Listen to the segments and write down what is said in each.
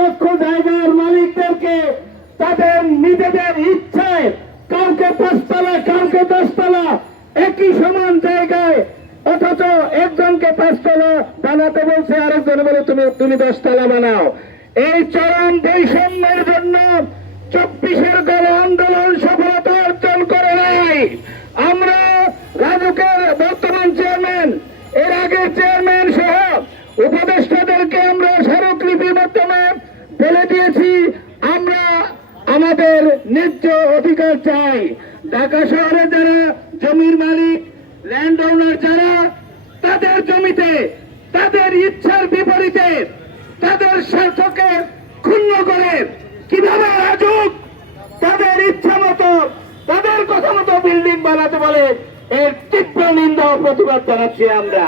লক্ষ জায়গার মালিকদেরকে তাদের নিজেদের ইচ্ছায় কাউকে পাঁচতলা, কাউকে দশতলা, একই সমান জায়গায়, অথচ একজনকে পাঁচতলা বানাতে বলছে, আরেকজন বলে, তুমি তুমি দশতলা বানাও। এই চরম বৈষম্যের জন্য চব্বিশের গণ আন্দোলন সফলতা অর্জন করে নাই। আমরা রাজুকের বর্তমান চেয়ারম্যান, এর আগে চেয়ারম্যান সহ উপদেষ্টাদেরকে আমরা মাধ্যমে বলে দিয়েছি, আমরা আমাদের ন্যায্য অধিকার চাই। ঢাকা শহরে যারা জমির মালিক ল্যান্ড ওনার যারা, তাদের জমিতে, তাদের ইচ্ছার বিপরীতে, তাদের স্বার্থকে ক্ষুণ্ণ করে কীভাবে রাজুক তাদের ইচ্ছা মতো, তাদের কথা মতো বিল্ডিং বানাতে বলে এর তীব্র নিন্দা প্রতিবাদ জানাচ্ছি আমরা।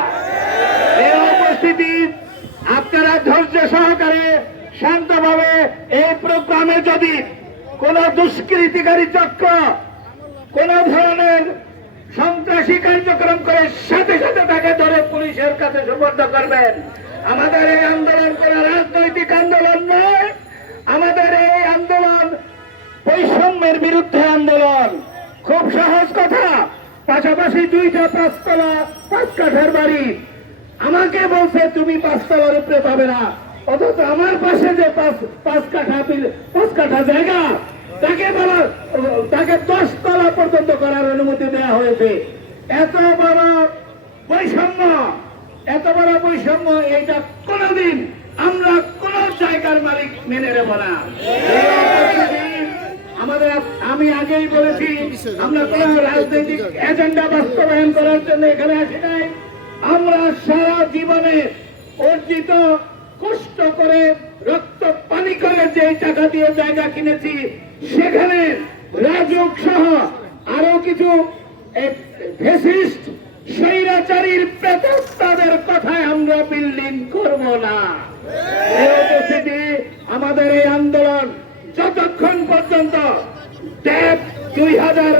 সহকারে শান্তভাবে এই প্রোগ্রামে যদি কোন দুষ্কৃতিকারী চক্র, কোন ধরনের সন্ত্রাসী কার্যক্রম করে সাথে সাথে তাকে ধরে পুলিশের কাছে সুপর্দ করবেন। আমাদের এই আন্দোলন কোন রাজনৈতিক আন্দোলন নয়। আমাদের এই আন্দোলন বৈষম্যের বিরুদ্ধে আন্দোলন। খুব সহজ কথা। পাশাপাশি দুইটা পাঁচতলা পাঁচ কাঠার বাড়ি। আমাকে বলছে, তুমি পাঁচতলার উপরে পাবে না। অথচ আমার পাশে যে পাঁচ পাঁচ কাঠা পাঁচ কাঠা জায়গা, তাকে বলা, তাকে দশ তলা পর্যন্ত করার অনুমতি দেওয়া হয়েছে। এত বড় বৈষম্য, এত বড় বৈষম্য এইটা কোনোদিন আমরা কোন জায়গার মালিক মেনে নেব না। আমাদের, আমি আগেই বলেছি, আমরা কোন রাজনৈতিক এজেন্ডা বাস্তবায়ন করার জন্য এখানে আসি নাই। আমরা সারা জীবনে অর্জিত কষ্ট করে রক্ত পানি করে যে টাকা দিয়ে জায়গা কিনেছি, সেখানে রাজক সহ আরও কিছু প্রেতাত্মাদের কথায় আমরা বিল্ডিং করব না। আমাদের এই আন্দোলন যতক্ষণ পর্যন্ত দুই হাজার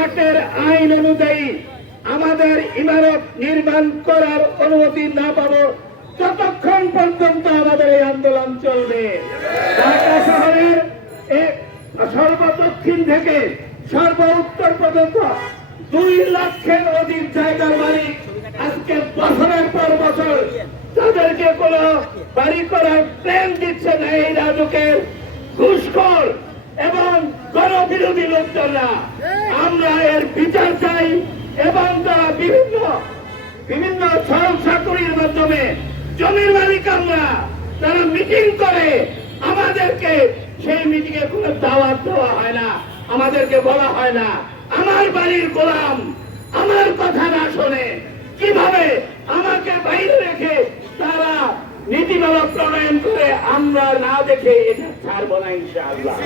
আটের আইন অনুযায়ী আমাদের ইমারত নির্মাণ করার অনুমতি না পাবো ততক্ষণ পর্যন্ত আমাদের এই আন্দোলন চলবে, ঢাকা শহরের সর্বদক্ষিণ থেকে সর্ব উত্তর পর্যন্ত দুই লক্ষের অধিক জায়গার মালিক আজকে বছরের পর বছর তাদেরকে কোন বাড়ি করার প্ল্যান দিচ্ছে না এই রাজকের ঘুষখোর এবং গণবিরোধী লোকজনরা। আমরা এর বিচার চাই এবং তারা বিভিন্ন বিভিন্ন ছল চাকুরির মাধ্যমে জমির মালিক আমরা তারা মিটিং করে আমাদেরকে সেই মিটিং এ কোনো দাওয়াত দেওয়া হয় না আমাদেরকে বলা হয় না আমার বাড়ির গোলাম আমার কথা না শোনে। কীভাবে আমাকে বাইরে রেখে তারা নীতিমালা প্রণয়ন করে আমরা না দেখে এটা ছাড়বো না ইনশাআল্লাহ।